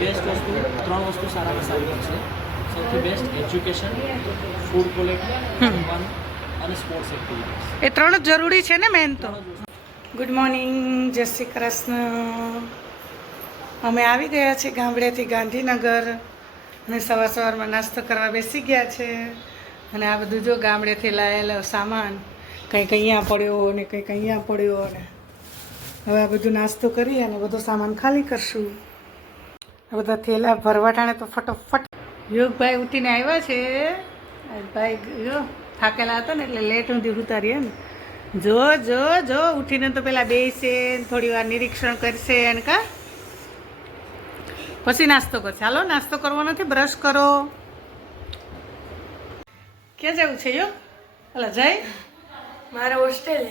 Best વસ્તુ 3 વસ્તુ સારામાં સારી પડશે. સૌથી બેસ્ટ એજ્યુકેશન, ફૂડ ક્વોલિટી, જમવાનું અને સ્પોર્ટ્સ એક્ટિવિટીઝ. એ 3 જ જરૂરી છે ને મેન તો. ગુડ મોર્નિંગ, જય શ્રી કૃષ્ણ. અમે આવી ગયા છીએ ગામડેથી ગાંધીનગર અને સવારમાં નાસ્તો કરવા બેસી ગયા છે. અને આ બધું જો ગામડેથી લાયેલો સામાન કંઈક અહીંયા પડ્યો અને કંઈક અહીંયા પડ્યો, અને હવે આ બધું નાસ્તો કરી અને બધો સામાન ખાલી કરશું. આ બધા થેલા ભરવાટાણે તો ફટોફટ. યોગભાઈ ઉઠીને આવ્યા છે. ભાઈ જો થાકેલા હતા ને એટલે લેટ સુધી ઉતારીએ ને. જો જો જો ઉઠીને તો પેલા બેસે થોડી વાર નિરીક્ષણ કરશે અને કા પછી નાસ્તો કરશે. હાલો નાસ્તો કરવો નથી, બ્રશ કરો. ક્યાં જવું છે યો? હલો જય મારે હોસ્ટેલ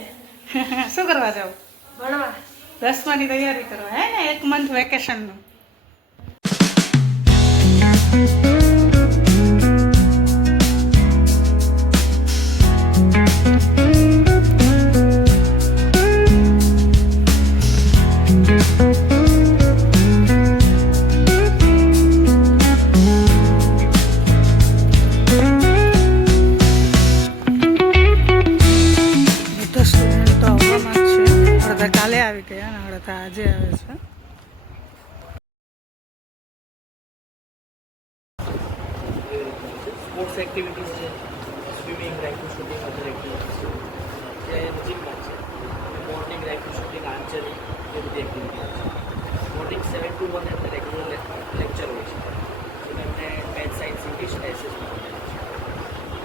શું કરવા જાવ? ભણવા. 10માની તૈયારી કરવા હે ને? 1 મંથ વેકેશનનું. કાલે આવી ગયા ને હળતા આજે આવે છે. સ્પોર્ટ્સ એક્ટિવિટીઝ છે, swimming, rifle shooting, other activities છે જે નજીકમાં છે. મોર્નિંગ રાઇફલ શૂટિંગ, આર્ચરી એ બધી એક્ટિવિટીઝ છે. મોર્નિંગ 7 to 1 એમને રેગ્યુલર લેક્ચર હોય છે. એમને મેથ્સ, સાયન્સ, ઇંગ્લિશ અને એસએસમાં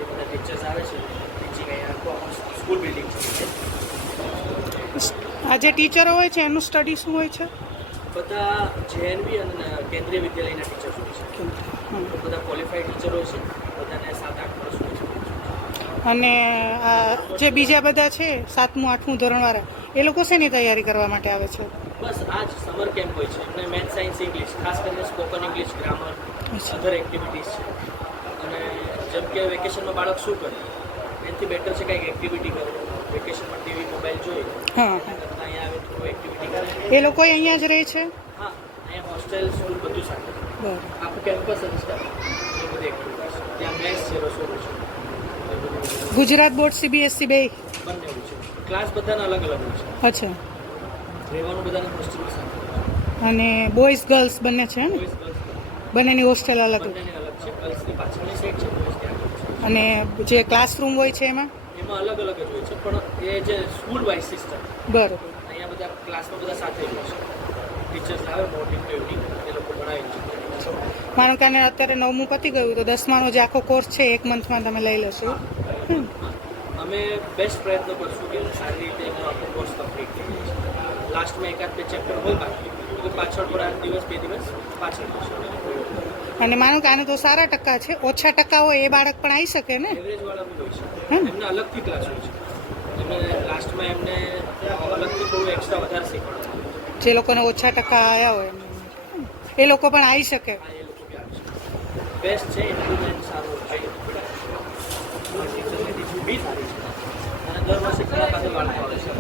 એ બધા ટીચર્સ આવે છે. ટીચિંગ અહીંયા સ્કૂલ બિલ્ડિંગ છે. આ જે ટીચરો હોય છે એનું સ્ટડી શું હોય છે? બધા જેએનવી અને કેન્દ્રીય વિદ્યાલયના ટીચર્સ હોય છે. બધા ક્વોલિફાઈડ ટીચર હોય છે. બધાને 7-8 વર્ષ હોય છે. અને આ જે બીજા બધા છે 7મું 8મું ધોરણવાળા એ લોકો શેની તૈયારી કરવા માટે આવે છે? બસ આ જ સમર કેમ્પ હોય છે. એમને મેથ્સ, સાયન્સ, ઇંગ્લિશ, ખાસ કરીને spoken English, grammar, other activities છે. અને જેમ કે વેકેશનમાં બાળક શું કરે એનાથી બેટર છે કંઈક એક્ટિવિટી કરે. વેકેશનમાં ટીવી, મોબાઈલ જોઈ હા, અહીંયા આવે થોડું એક્ટિવિટી કરે. એ લોકો અહીંયા જ રહે છે? હા, અહીંયા હોસ્ટેલ, સ્કૂલ બધું સાથે. બરાબર. આખું કેમ્પસ જ છે. એ બધી એક્ટિવિટીઝ છે. ત્યાં મેથ્સ છે, રસોડું છે, ગુજરાત બોર્ડ CBSE બે બંને હોય છે. ક્લાસ બધાના અલગ અલગ હોય છે. અચ્છા. રહેવાનું બધાને હોસ્ટેલમાં સાથે. અને બોયઝ ગર્લ્સ બંને છે ને? બોયઝ ગર્લ્સ બંનેની હોસ્ટેલ અલગ? બંનેને અલગ છે. ગર્લ્સની પાછળની સાઈડ છે, બોયઝની આગળ છે. અને જે ક્લાસરૂમ હોય છે એમાં? એમાં અલગ અલગ જ હોય છે, પણ એ જે સ્કૂલ વાઇઝ સિસ્ટમ. બરાબર. અહીંયા બધા ક્લાસમાં બધા સાથે જ હોય છે. ટીચર્સ આવે મોર્નિંગ ટુ ઇવનિંગ, એ લોકો ભણાવી છે. માનો કે આને અત્યારે 9મું પતી ગયું તો 10માનો જે આખો કોર્સ છે 1 મંથમાં તમે લઈ લેશો? અમે બેસ્ટ પ્રયત્ન કરશું કે સારી રીતે એનો આખો કોર્સ કમ્પ્લીટ થઈ જાય છે. લાસ્ટમાં 1-2 ચેપ્ટર હોય બાકી તો પાછળ થોડા દિવસ 2 દિવસ પાછળ થશે. અને માનો કે આને તો સારા ટકા છે, ઓછા ટકા હોય એ બાળક પણ આવી શકે ને? એવરેજ વાળા બી હોય છે. એમને અલગથી ક્લાસ હોય છે. એમને લાસ્ટમાં એમને અલગથી થોડું એક્સ્ટ્રા વધારે શીખવાડવાનું. જે લોકોને ઓછા ટકા આવ્યા હોય એ લોકો પણ આવી શકે. એ લોકો બી આવે છે. બેસ્ટ છે, ઇમ્પ્રુવમેન્ટ સારું છે. ટીચરની ટીચિંગ બી સારી છે. અને દર વર્ષે ઘણા પાસે બાળકો આવે છે.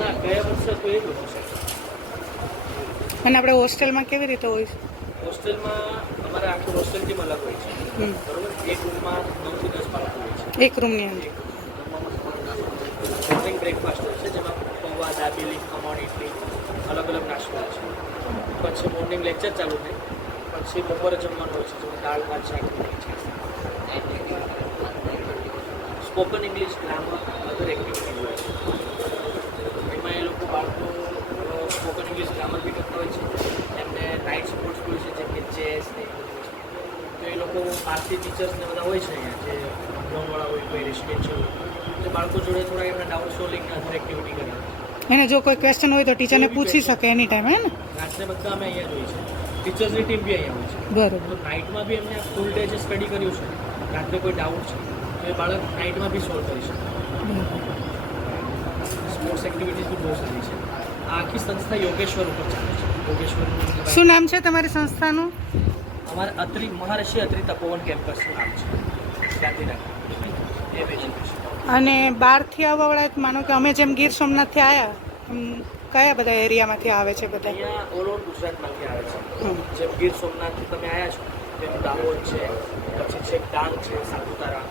ના, ગયા વર્ષે તો એ જ હતું. અને આપણે હોસ્ટેલમાં કેવી રીતે હોય છે? હોસ્ટેલમાં અમારે આખું હોસ્ટેલ ટીમ અલગ હોય છે. બરોબર, એક રૂમમાં 9 થી 10 બાળકો હોય છે. એક રૂમની અંદર? મોર્નિંગ બ્રેકફાસ્ટ હોય છે જેમાં પૌવા, દાબેલી, ખમણ, ઇડલી, અલગ અલગ નાસ્તો હોય છે. પછી મોર્નિંગ લેક્ચર ચાલુ થાય. પછી બપોરે જમવાનું હોય છે જેમાં દાળ, ભાત, શાક, રોટલી છે. Spoken English, grammar, other activities હોય છે. એમાં એ લોકો બાળકો સ્પોકન ઇંગ્લિશ, ગ્રામર બી કરતા હોય છે. એમને નાઇટ સ્પોર્ટ્સ હોય છે જેમ કે ચેસ ને તો એ લોકો બહારથી ટીચર્સ ને બધા હોય છે અહીંયા જે ગ્રાઉન્ડવાળા હોય, કોઈ રેસિડેન્શિયલ હોય, બાળકો જોડે થોડા એમને ડાઉટ સોલ્વિંગ અધર એક્ટિવિટી કરે. એને જો કોઈ ક્વેશ્ચન હોય તો ટીચરને પૂછી શકે એની ટાઈમ, હે ને? રાત્રે બધા અમે અહીંયા જોઈએ છે. ટીચર્સની ટીમ બી અહીંયા હોય છે. બરાબર. તો નાઇટમાં બી એમને ફૂલ ડે જે સ્ટડી કર્યું છે, રાત્રે કોઈ ડાઉટ છે તો એ બાળક નાઇટમાં બી સોલ્વ કરી શકે. સ્પોર્ટ્સ એક્ટિવિટીઝ બી બહુ સારી છે. આ આખી સંસ્થા યોગેશ્વર ઉપર ચાલે છે. યોગેશ્વર શું નામ છે તમારી સંસ્થાનું? અમારે મહાર્ષિ અત્રિ તપોવન કેમ્પસનું નામ છે, ગાંધીનગર. એ વેજ અને બહારથી આવવાવાળા માનો કે અમે જેમ ગીર સોમનાથથી આવ્યા એમ કયા બધા એરિયામાંથી આવે છે બધા? અહીંયા ઓલ ઓવર ગુજરાતમાંથી આવે છે. હમ. જેમ ગીર સોમનાથથી તમે આવ્યા છો તેમ દાહોદ છે, પછી છે ડાંગ છે, સાપુતારા,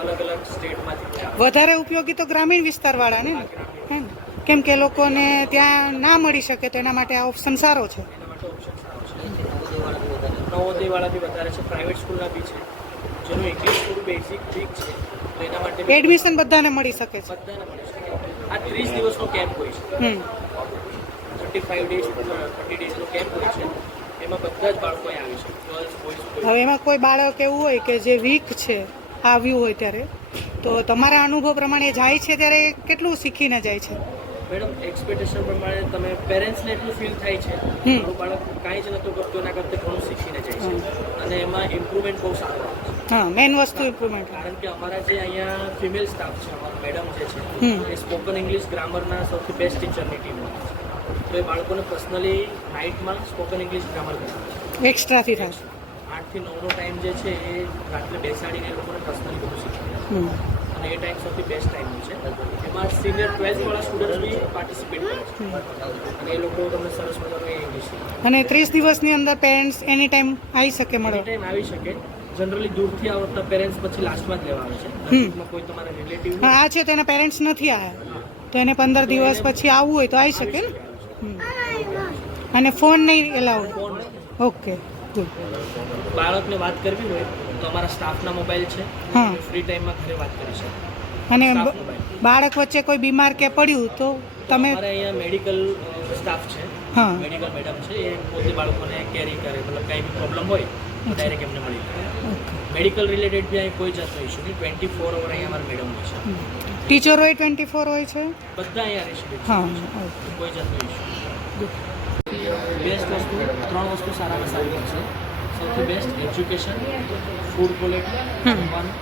અલગ અલગ સ્ટેટમાંથી આવે વધારે ઉપયોગી તો ગ્રામીણ વિસ્તારવાળાને ને, હે ને? કેમ કે લોકોને ત્યાં ના મળી શકે તો એના માટે આ ઓપ્શન સારો છે. એના માટે ઓપ્શન સારો છે. નવોદયવાળા બી વધારે છે, પ્રાઇવેટ સ્કૂલના બી છે, જેનું ઇંગ્લિશ થોડું બેઝિક ઠીક છે તો એના માટે બી એડમિશન બધાને મળી શકે છે. બધાને મળી શકે. આ 30 દિવસનો કેમ્પ હોય છે. હમ 35 ડેઝ 30 ડેઝનો કેમ્પ હોય છે. એમાં બધા જ બાળકો અહીં આવી શકે, ગર્લ્સ બોયઝ. હવે એમાં કોઈ બાળક એવું હોય કે જે વીક છે આવ્યું હોય ત્યારે, તો તમારા અનુભવ પ્રમાણે જાય છે ત્યારે કેટલું શીખીને જાય છે? મેડમ એક્સપેક્ટેશન પ્રમાણે તમે પેરેન્ટ્સને એટલું ફીલ થાય છે મારું બાળક કાંઈ જ નહોતું કરતું એના કરતાં ઘણું શીખીને જાય છે અને એમાં ઇમ્પ્રુવમેન્ટ બહુ સારું આવે છે. હા, મેઇન વસ્તુ ઇમ્પ્રુવમેન્ટ. કારણ કે અમારા જે અહીંયા ફિમેલ સ્ટાફ છે, અમારા મેડમ જે છે હમ. એ સ્પોકન ઇંગ્લિશ ગ્રામરના સૌથી બેસ્ટ ટીચરની ટીમમાં છે. તો એ બાળકોને પર્સનલી નાઇટમાં સ્પોકન ઇંગ્લિશ ગ્રામર કરાવે એક્સ્ટ્રાથી થાય. 8 થી 9નો ટાઈમ જે છે એ રાત્રે બેસાડીને એ લોકોને પર્સનલી બધું શીખવે હમ. અને એ ટાઈમ સૌથી બેસ્ટ ટાઈમ છે. એમાં સિનિયર 12th વાળા સ્ટુડન્ટ્સ બી પાર્ટિસિપેટ કરે છે અને એ લોકો તમને સરસ મજાનું ઇંગ્લિશ શીખવે. અને 30 દિવસની અંદર પેરેન્ટ્સ એની ટાઈમ આવી શકે એની મળો? ટાઈમ આવી શકે. જનરલી દૂરથી આવતા પેરેન્ટ્સ પછી લાસ્ટમાં જ લેવા આવે છે. નજીકમાં કોઈ તમારા રિલેટિવ હા, આ છે તો એના પેરેન્ટ્સ નથી આવ્યા તો એને 15 દિવસ પછી આવવું હોય તો આવી શકે ને? હમ. અને ફોન નહીં એલાઉડ? Phone okay, good. બાળકને વાત કરવી હોય તો અમારા સ્ટાફના મોબાઈલ છે, હા. ફ્રી ટાઈમમાં ઘરે વાત કરી શકે. અને સ્ટાફ મોબાઈલ. બાળક વચ્ચે કોઈ બીમાર કે પડ્યું તો તમે? અમારે અહીંયા મેડિકલ સ્ટાફ છે, હા. મેડિકલ મેડમ છે, એ પોતે બાળકોને કેરી કરે, મતલબ કંઈ બી પ્રોબ્લેમ હોય તો ડાયરેક્ટ એમને મળી જાય. મેડિકલ રિલેટેડ બી અહીં કોઈ જાતનો ઇશ્યુ નહીં. 24 અવર અહીંયા અમારા મેડમ હોય છે. ટીચરો 24 હોય છે? બધા અહીંયા રેસિડેન્ટ હા, છે, ઓકે. કોઈ જાતનો ઇશ્યુ. બેસ્ટ વસ્તુ 3 વસ્તુ સારામાં સારી છે. સૌથી બેસ્ટ એજ્યુકેશન, ફૂડ ક્વોલિટી, જમવાનું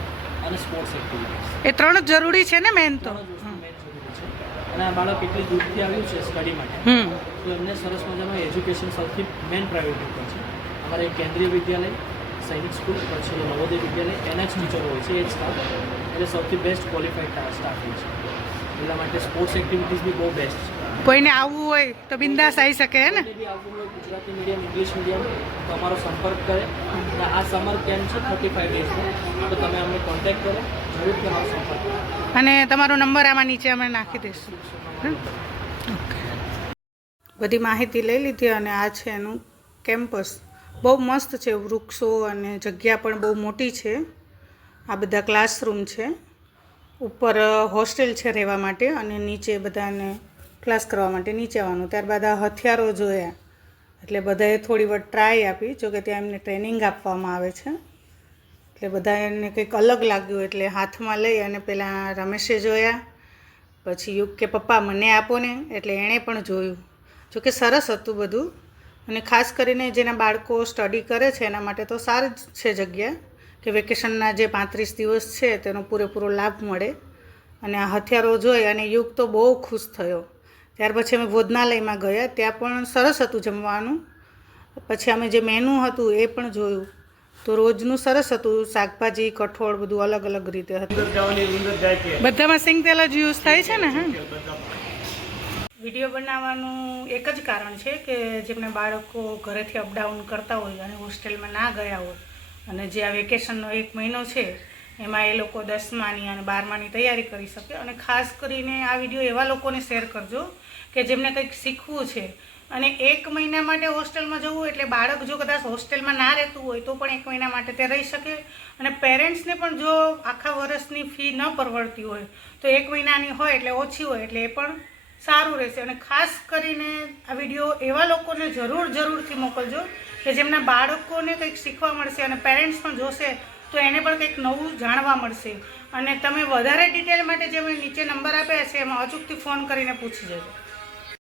અને સ્પોર્ટ્સ એક્ટિવિટીઝ. એ 3 જ જરૂરી છે ને મેન તો? ત્રણ જ વસ્તુ main જરૂરી છે. અને આ બાળક એટલી દૂરથી આવ્યું છે સ્ટડી માટે હમ. તો એમને સરસ મજામાં એજ્યુકેશન સૌથી મેન પ્રાયોરિટી પર છે. અમારે કેન્દ્રીય વિદ્યાલય, સૈનિક સ્કૂલ, પછી નવોદય વિદ્યાલય, એના જ ટીચરો હોય છે, એ જ સ્ટાફ એટલે સૌથી બેસ્ટ ક્વોલિફાઈડ સ્ટાફ હોય છે. એટલા માટે સ્પોર્ટ્સ એક્ટિવિટીઝ બી બહુ બેસ્ટ છે. કોઈને આવવું હોય તો બિંદાસ આવી શકે હે ને? કોઈને બી આવવું હોય ગુજરાતી મીડિયમ, ઇંગ્લિશ મીડિયમ તો અમારો સંપર્ક કરે. અને આ સમર કેમ્પ છે 35 ડેઝનો, તો તમે અમને કોન્ટેક્ટ કરો, જરૂરથી અમારો સંપર્ક કરો. અને તમારો નંબર આમાં નીચે અમે નાખી દઈશું. હમ? ઓકે. બધી માહિતી લઈ લીધી અને આ છે એનું કેમ્પસ. બહુ મસ્ત છે, વૃક્ષો અને જગ્યા પણ બહુ મોટી છે. આ બધા ક્લાસરૂમ છે, ઉપર હોસ્ટેલ છે રહેવા માટે અને નીચે બધાને ક્લાસ કરવા માટે નીચે આવવાનું. ત્યારબાદ આ હથિયારો જોયા એટલે બધાએ થોડી વાર ટ્રાય આપી, જોકે ત્યાં એમને ટ્રેનિંગ આપવામાં આવે છે એટલે બધા એને કંઈક અલગ લાગ્યું એટલે હાથમાં લઈ અને પહેલાં રમેશે જોયા, પછી યુગ કે પપ્પા મને આપો ને, એટલે એણે પણ જોયું. જોકે સરસ હતું બધું અને ખાસ કરીને જેના બાળકો સ્ટડી કરે છે એના માટે તો સારી જ છે જગ્યા કે વેકેશનના જે 35 દિવસ છે તેનો પૂરેપૂરો લાભ મળે. અને આ હથિયારો જોઈ અને યુગ તો બહુ ખુશ થયો. ત્યાર પછી અમે ભોજનાલયમાં ગયા, ત્યાં પણ સરસ હતું જમવાનું. પછી અમે જે મેનુ હતું એ પણ જોયું તો રોજનું સરસ હતું, શાકભાજી, કઠોળ બધું અલગ અલગ રીતે હતું. બધામાં સિંગ તેલ જ યુઝ થાય છે ને? હા. વિડીયો બનાવવાનું એક જ કારણ છે કે જેમને બાળકો ઘરેથી અપડાઉન કરતા હોય અને હોસ્ટેલમાં ના ગયા હોય અને જે આ વેકેશનનો 1 મહિનો છે એમાં એ લોકો 10માની અને 12માની તૈયારી કરી શકે. અને ખાસ કરીને આ વિડીયો એવા લોકોને શેર કરજો કે જેમને કંઈક શીખવું છે અને 1 મહિના માટે હોસ્ટેલમાં જવું એટલે બાળક જો કદાચ હોસ્ટેલમાં ના રહેતું હોય તો પણ 1 મહિના માટે તે રહી શકે. અને પેરેન્ટ્સને પણ જો આખા વર્ષની ફી ન પરવડતી હોય તો 1 મહિનાની હોય એટલે ઓછી હોય એટલે એ પણ સારું રહેશે. અને ખાસ કરીને આ વિડીયો એવા લોકોને જરૂરથી મોકલજો કે જેમના બાળકોને કંઈક શીખવા મળશે અને પેરેન્ટ્સ પણ જોશે તો એને પણ કંઈક નવું જાણવા મળશે. અને તમે વધારે ડિટેલ માટે જે મેં નીચે નંબર આપ્યા છે એમાં અચૂકથી ફોન કરીને પૂછી જજો.